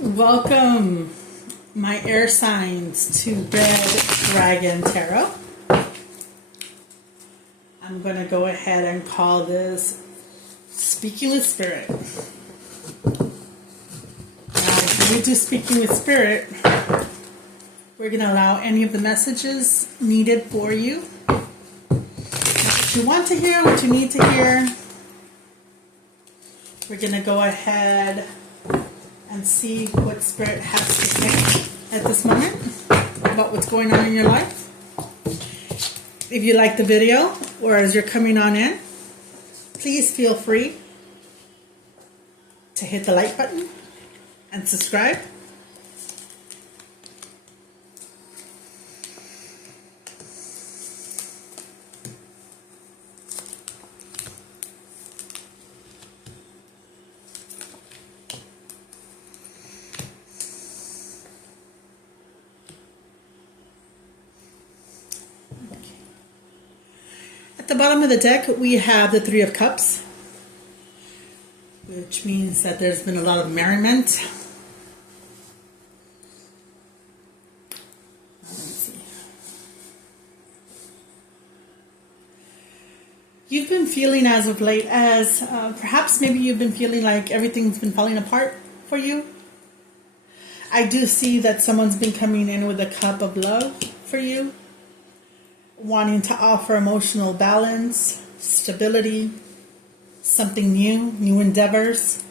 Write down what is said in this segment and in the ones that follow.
Welcome, my air signs, to Red Dragon Tarot. I'm going to go ahead and call this Speaking with Spirit. Now, when we do Speaking with Spirit, we're going to allow any of the messages needed for you. What you want to hear, what you need to hear. We're going to go ahead and see what Spirit has to say at this moment about what's going on in your life. If you like the video, or as you're coming on in, please feel free to hit the like button and subscribe. At the bottom of the deck, we have the Three of Cups, which means that there's been a lot of merriment. Let's see. You've been feeling as of late as perhaps maybe you've been feeling like everything's been falling apart for you. I do see that someone's been coming in with a cup of love for you, wanting to offer emotional balance, stability, something new, new endeavors,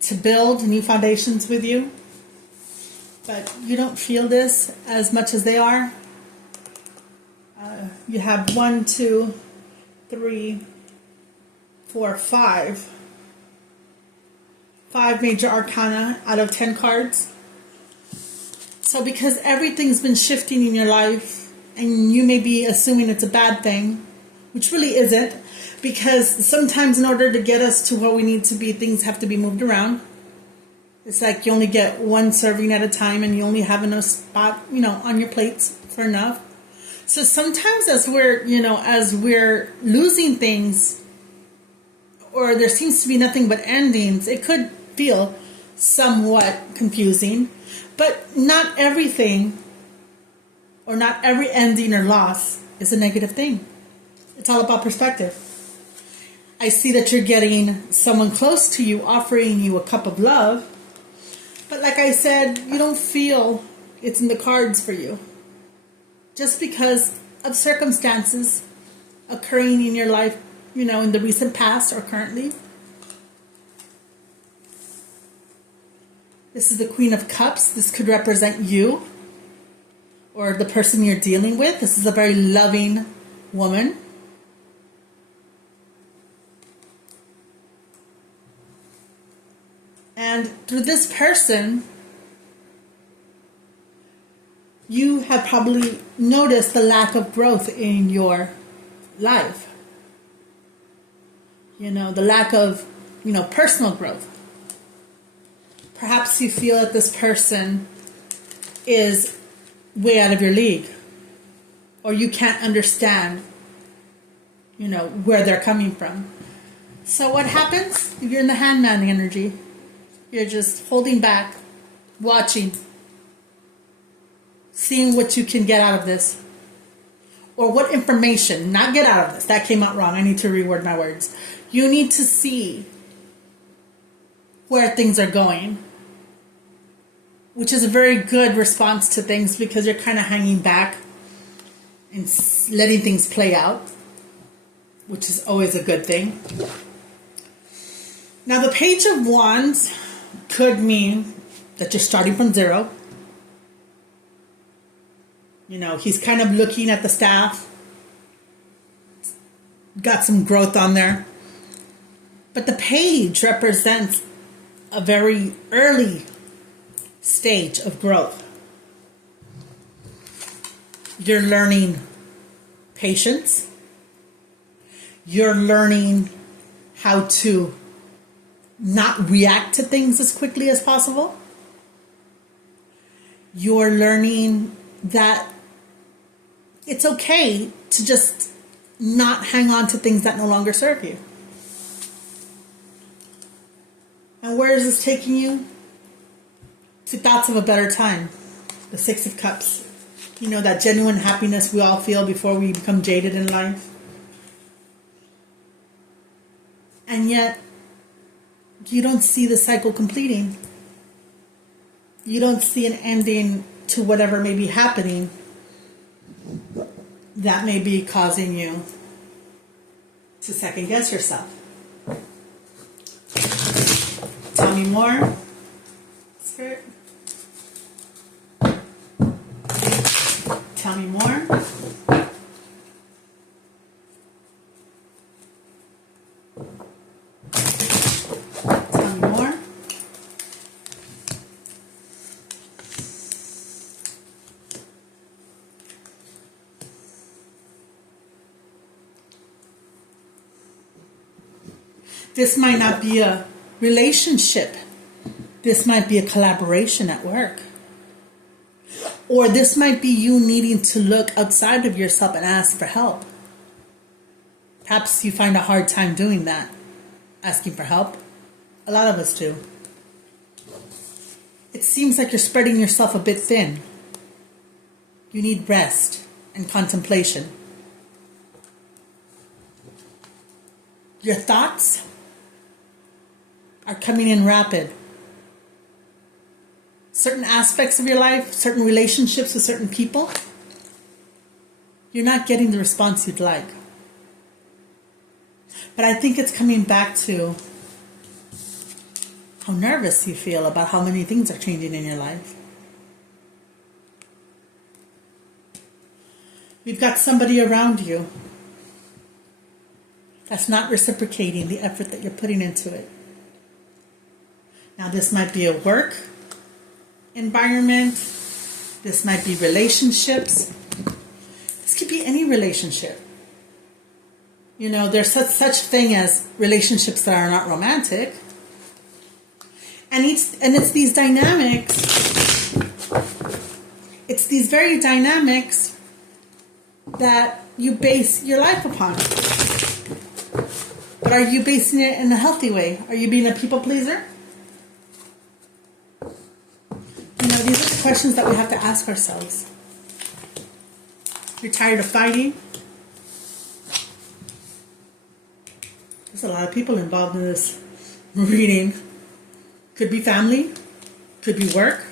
to build new foundations with you. But you don't feel this as much as they are. You have 1, 2, 3, 4, 5. 5 major arcana out of 10 cards. So because everything's been shifting in your life, and you may be assuming it's a bad thing, which really isn't, because sometimes in order to get us to where we need to be, things have to be moved around. It's like you only get one serving at a time, and you only have enough spot, on your plates for enough. So sometimes as we're losing things, or there seems to be nothing but endings, it could feel somewhat confusing. But not everything, or not every ending or loss, is a negative thing. It's all about perspective. I see that you're getting someone close to you offering you a cup of love. But like I said, you don't feel it's in the cards for you. Just because of circumstances occurring in your life, in the recent past or currently. This is the Queen of Cups. This could represent you, or the person you're dealing with. This is a very loving woman. And through this person, you have probably noticed the lack of growth in your life. The lack of, personal growth. Perhaps you feel that this person is way out of your league, or you can't understand where they're coming from. So what happens if you're in the hangman energy? You're just holding back, watching, seeing what you can get out of this, or what information, not get out of this, that came out wrong, I need to reword my words. You need to see where things are going, which is a very good response to things, because you're kind of hanging back and letting things play out, which is always a good thing. Now, the Page of Wands could mean that you're starting from zero. He's kind of looking at the staff, got some growth on there. But the page represents a very early stage of growth. You're learning patience. You're learning how to not react to things as quickly as possible. You're learning that it's okay to just not hang on to things that no longer serve you. And where is this taking you? to thoughts of a better time. The Six of Cups. You know, that genuine happiness we all feel before we become jaded in life. And yet, you don't see the cycle completing. You don't see an ending to whatever may be happening that may be causing you to second guess yourself. Tell me more. Spirit. Tell me more. Tell me more. This might not be a relationship. This might be a collaboration at work. Or this might be you needing to look outside of yourself and ask for help. Perhaps you find a hard time doing that, asking for help. A lot of us do. It seems like you're spreading yourself a bit thin. You need rest and contemplation. Your thoughts are coming in rapid. Certain aspects of your life, certain relationships with certain people, you're not getting the response you'd like. But I think it's coming back to how nervous you feel about how many things are changing in your life. We've got somebody around you that's not reciprocating the effort that you're putting into it. Now, this might be a work environment. This might be relationships. This could be any relationship. You know, there's such thing as relationships that are not romantic. And it's these dynamics. It's these very dynamics that you base your life upon. But are you basing it in a healthy way? Are you being a people pleaser? You know, these are the questions that we have to ask ourselves. You're tired of fighting? There's a lot of people involved in this reading. Could be family. Could be work.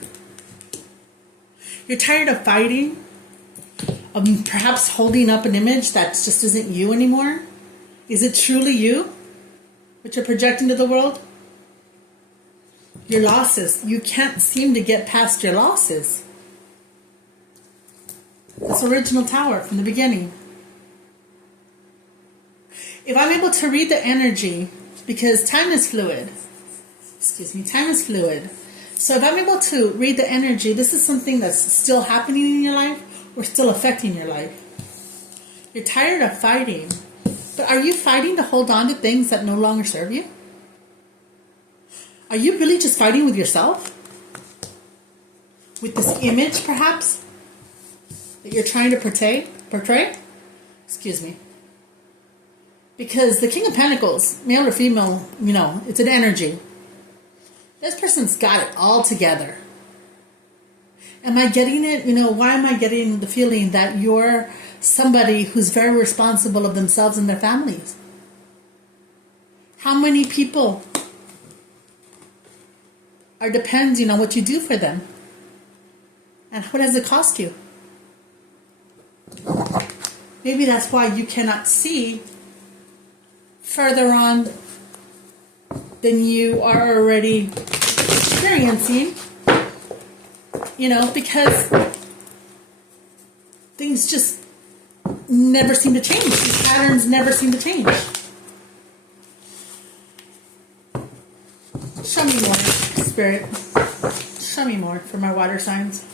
You're tired of fighting? Of perhaps holding up an image that just isn't you anymore? Is it truly you? What you're projecting to the world? Your losses. You can't seem to get past your losses. This original tower from the beginning. If I'm able to read the energy, because time is fluid. Time is fluid. So if I'm able to read the energy, this is something that's still happening in your life or still affecting your life. You're tired of fighting. But are you fighting to hold on to things that no longer serve you? Are you really just fighting with yourself? With this image, perhaps, that you're trying to portray? Excuse me. Because the King of Pentacles, male or female, you know, it's an energy. This person's got it all together. Am I getting it? You know, why am I getting the feeling that you're somebody who's very responsible of themselves and their families? How many people are depending on what you do for them? And what does it cost you? Maybe that's why you cannot see further on than you are already experiencing. You know, because things just never seem to change. These patterns never seem to change. Show me more, Spirit. Show me more for my water signs.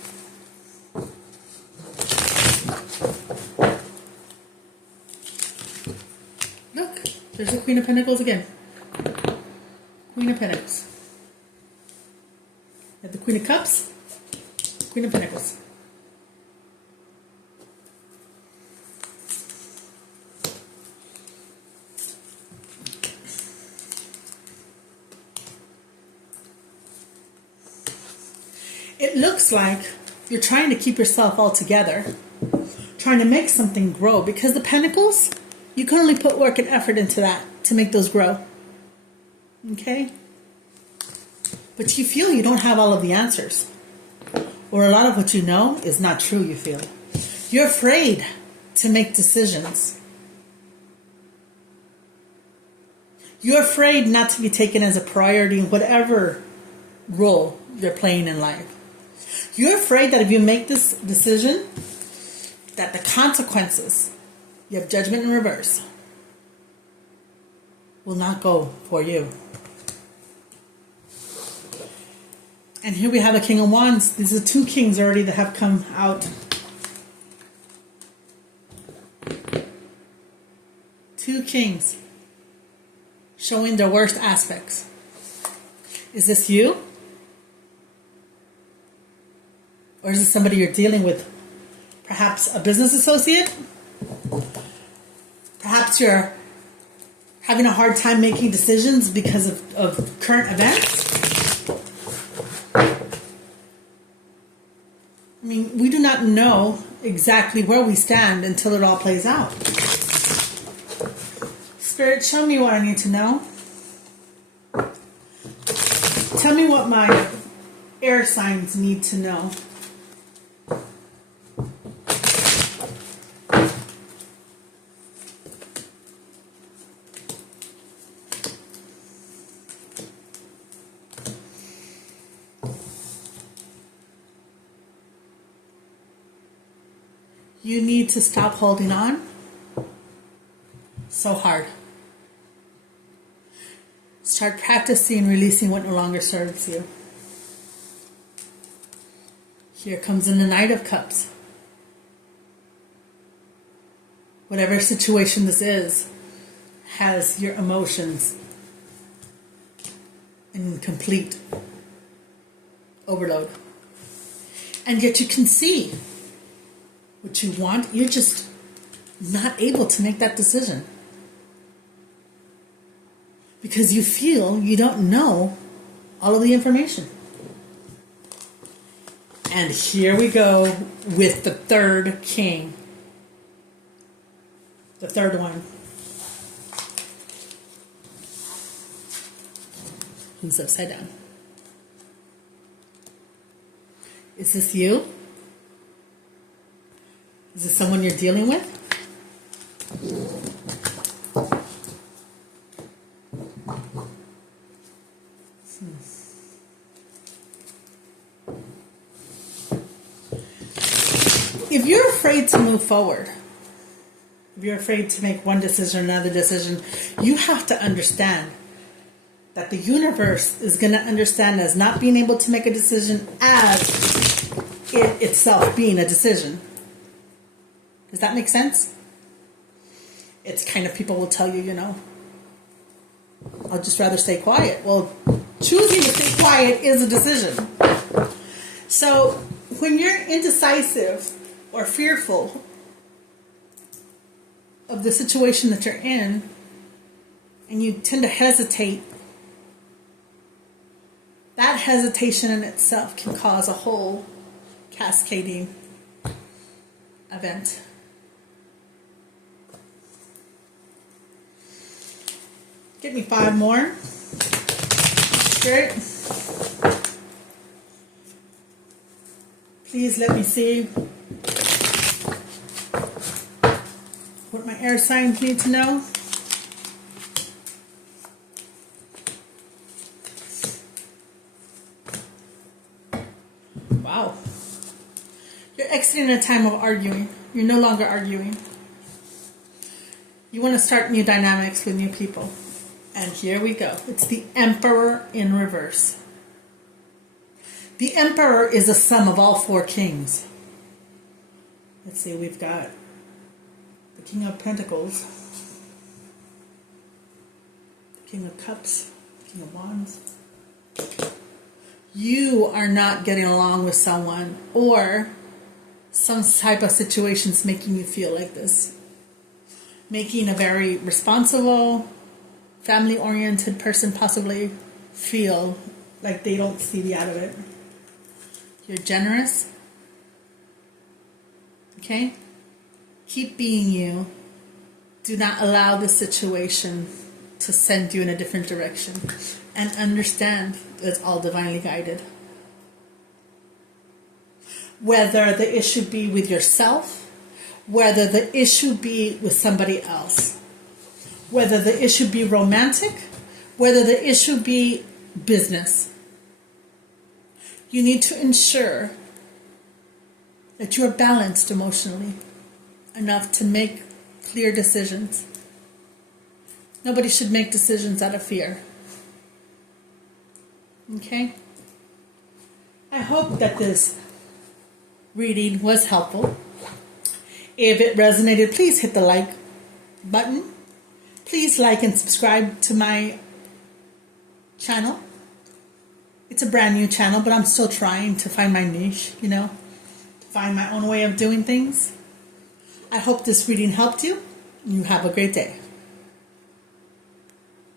Look, there's the Queen of Pentacles again. Queen of Pentacles. You have the Queen of Cups. Queen of Pentacles. It looks like you're trying to keep yourself all together, trying to make something grow, because the Pentacles, you can only put work and effort into that to make those grow. Okay? But you feel you don't have all of the answers. Or a lot of what you know is not true, you feel. You're afraid to make decisions. You're afraid not to be taken as a priority in whatever role you're playing in life. You're afraid that if you make this decision, that the consequences, you have judgment in reverse, will not go for you. And here we have a King of Wands. These are two kings already that have come out. Two kings showing their worst aspects. Is this you? Or is it somebody you're dealing with? Perhaps a business associate? Perhaps you're having a hard time making decisions because of current events? I mean, we do not know exactly where we stand until it all plays out. Spirit, show me what I need to know. Tell me what my air signs need to know. You need to stop holding on so hard. Start practicing releasing what no longer serves you. Here comes in the Knight of Cups. Whatever situation this is, has your emotions in complete overload. And yet you can see what you want, you're just not able to make that decision. Because you feel you don't know all of the information. And here we go with the third king. The third one. Who's upside down? Is this you? Is this someone you're dealing with? If you're afraid to move forward, if you're afraid to make one decision or another decision, you have to understand that the universe is going to understand as not being able to make a decision as it itself being a decision. Does that make sense? It's kind of people will tell you, I'll just rather stay quiet. Well, choosing to stay quiet is a decision. So when you're indecisive or fearful of the situation that you're in, and you tend to hesitate, that hesitation in itself can cause a whole cascading event. Give me 5 more. Spirit, please let me see what my air signs need to know. Wow. You're exiting a time of arguing. You're no longer arguing. You want to start new dynamics with new people. And here we go. It's the Emperor in reverse. The Emperor is the sum of all 4 kings. Let's see, we've got the King of Pentacles, the King of Cups, the King of Wands. You are not getting along with someone, or some type of situation's making you feel like this. Making a very responsible, family-oriented person possibly feel like they don't see the out of it. You're generous. Okay? Keep being you. Do not allow the situation to send you in a different direction. And understand it's all divinely guided. Whether the issue be with yourself, whether the issue be with somebody else, whether the issue be romantic, whether the issue be business, you need to ensure that you are balanced emotionally enough to make clear decisions. Nobody should make decisions out of fear. Okay? I hope that this reading was helpful. If it resonated, please hit the like button. Please like and subscribe to my channel. It's a brand new channel, but I'm still trying to find my niche, to find my own way of doing things. I hope this reading helped you. You have a great day.